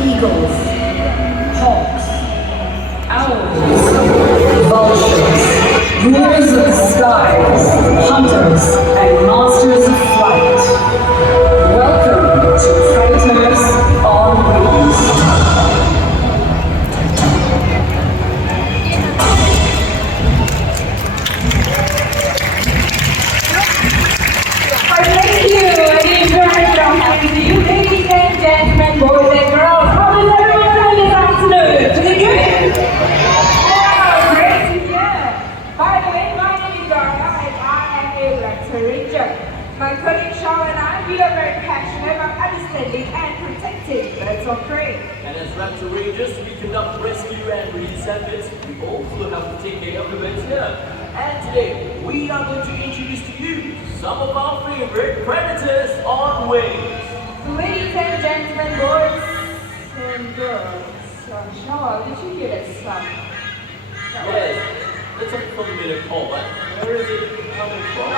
eagles, hawks, owls, vultures, rulers of the skies, hunters, and masters of flight. Welcome to Predators on Wings. Thank you. It is very welcome to you, ladies and gentlemen, boys and girls. How is everyone doing this afternoon? Pretty good? Wow, great to hear. By the way, my name is Daria and I am a lecture ranger. My colleague Shaw and I, we are very passionate about understanding and protecting birds of prey. And as raptor rangers, we conduct rescue and release efforts. We also have to take care of the birds here. And today, we are going to introduce to you some of our favorite predators on wings. Ladies and gentlemen, boys and girls, Shaw, did you hear that sound? Yes, that's a familiar call, but where is it coming from?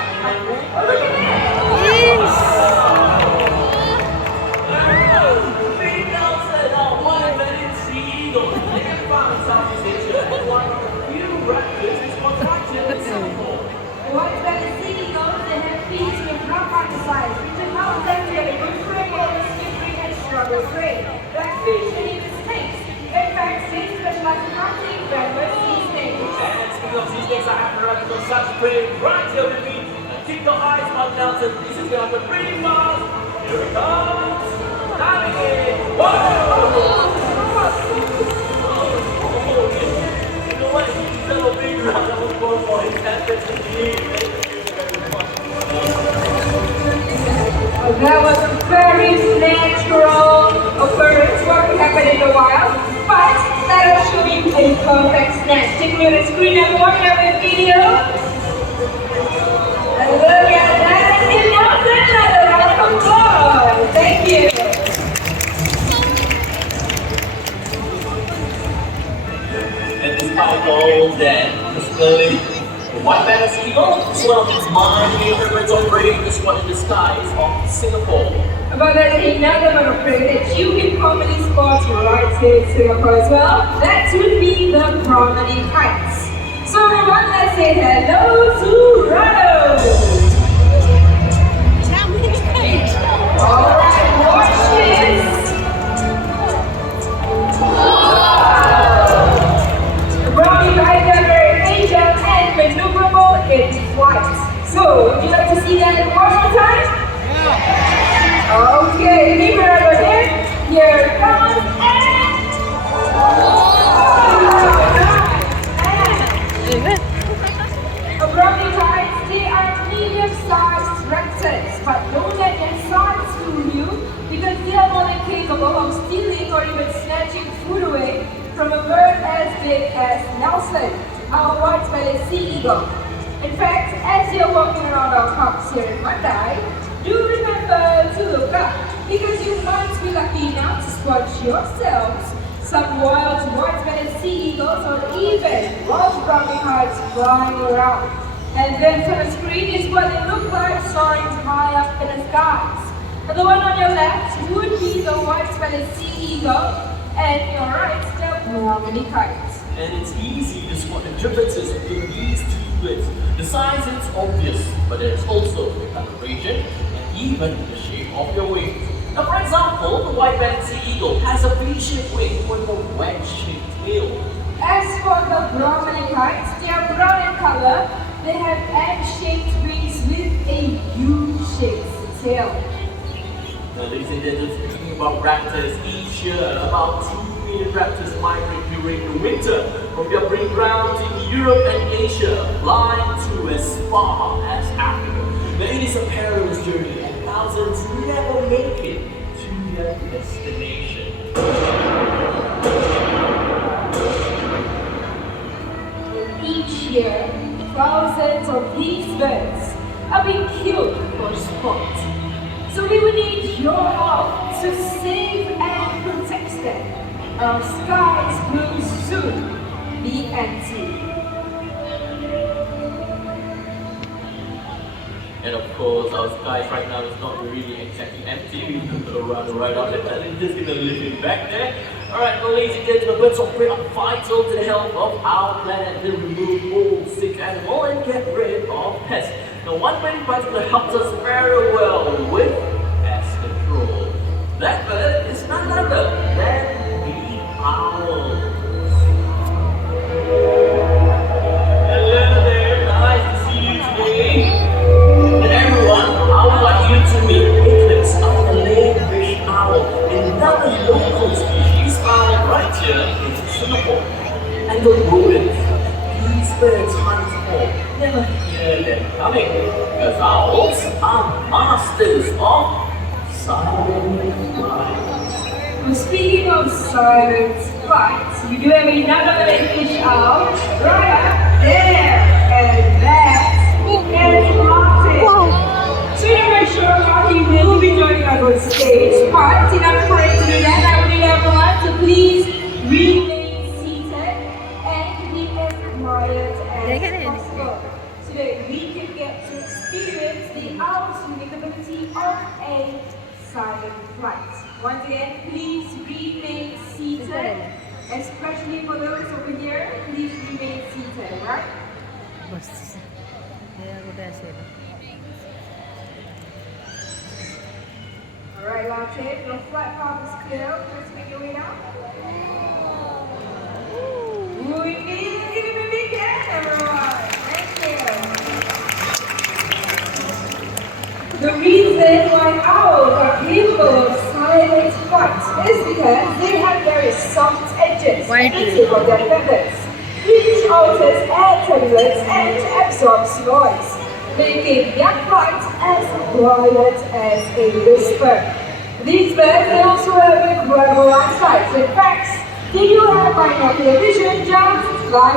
Big Nelson, our one-embedded sea eagle. They can be found in Southeast Asia and one of the few raptors is contracted in Singapore. White-bellied sea eagles, they have feet with rough undersides, which allows them to get a good prey over slippery and struggle prey, like fish and even snakes. In fact, they specialize in hunting venomous sea snakes. And speaking of sea snakes, I have to run from such prey right here with me. Keep your eyes on Nelson. This is going to happen pretty fast. Here it comes. Diving in. Whoa! You know what? He's a little big round of applause for his efforts indeed. That was a very natural occurrence what happened in the wild, but let us show you a perfect snatch. Take a look at the screen and watch our video. And look at that, it was another round of applause. Thank you. And despite all that, the white-bellied sea eagle is one of my favorite birds of prey. This one in the skies of Singapore. But there's another one of prey that you can commonly spot right here in Singapore as well. That would be the Brahminy kites. So everyone, let's say hello to Rado. Alright, watch this. The Brahminy kites are very agile and maneuverable in flight. So, would you like to see that one more time? Okay, keep it over here. Here it comes and Brahminy kites, they are medium-sized raptors, but don't let their size fool you because they are more than capable of stealing or even snatching food away from a bird as big as Nelson, our white-bellied sea eagle. In fact, as you're walking around our parks here in Mandai, do remember to look up because you might be lucky enough to spot yourselves some wild white-bellied sea eagles or even large Brahminy kites flying around. And then from the screen is what they look like soaring high up in the skies. And the one on your left would be the white-bellied sea eagle, and your right, the Brahminy kites. And it's easy to spot the differences between these two birds. The size is obvious, but there's also the coloration and even the shape of your wings. Now, for example, the white-bellied sea eagle has a V-shaped wing with a wedge-shaped tail. As for the Brahminy kites, they are brown in color. They have egg-shaped wings with a U-shaped tail. Now, ladies and gentlemen, speaking about raptors, each year about 2 million raptors migrate during the winter from their breeding grounds in Europe and Asia, flying to as far as Africa. Now, it is a perilous journey and thousands never make it to their destination. Each year, thousands of these birds are being killed for sport. So we will need your help to save and protect them. Our skies will soon be empty. And of course, our skies right now is not really exactly empty. We're going to run right out there, and we're just going to leave it back there. Alright, well, ladies and gentlemen, birds of prey are vital to the health of our planet. They remove all sick animals and get rid of pests. Now, one bird in particular helps us very well with pest control. That bird is none other than the owl. Hello there, nice to see you today. And everyone, I would like you to meet Eclipse of the Lakefish owl, another local species found right here in Singapore. And the rodents these birds hunt for never hear them coming, because owls are masters of silent flight. Well, speaking of silent flight, we do have another Lakefish owl right up there, and that's Martin. So to make sure Rocky will be joining us on stage, but in order for it to do that, I would need everyone to please remain seated and be as quiet as possible, so that we can get to experience the owl's unique ability of a silent flight. Once again, please remain seated, especially for those over here, please remain seated, right? Alright, Latte, your flight path is clear. Let's make your way down. Ooh, indeed, give him a big hand, everyone. Thank you. The reason why owls are capable of silent flight is because they have very soft edges on their feathers, which alters air turbulence and absorbs noise, making their flight as quiet as a whisper. These birds they also have incredible eyesight. In fact, they do have binocular vision just like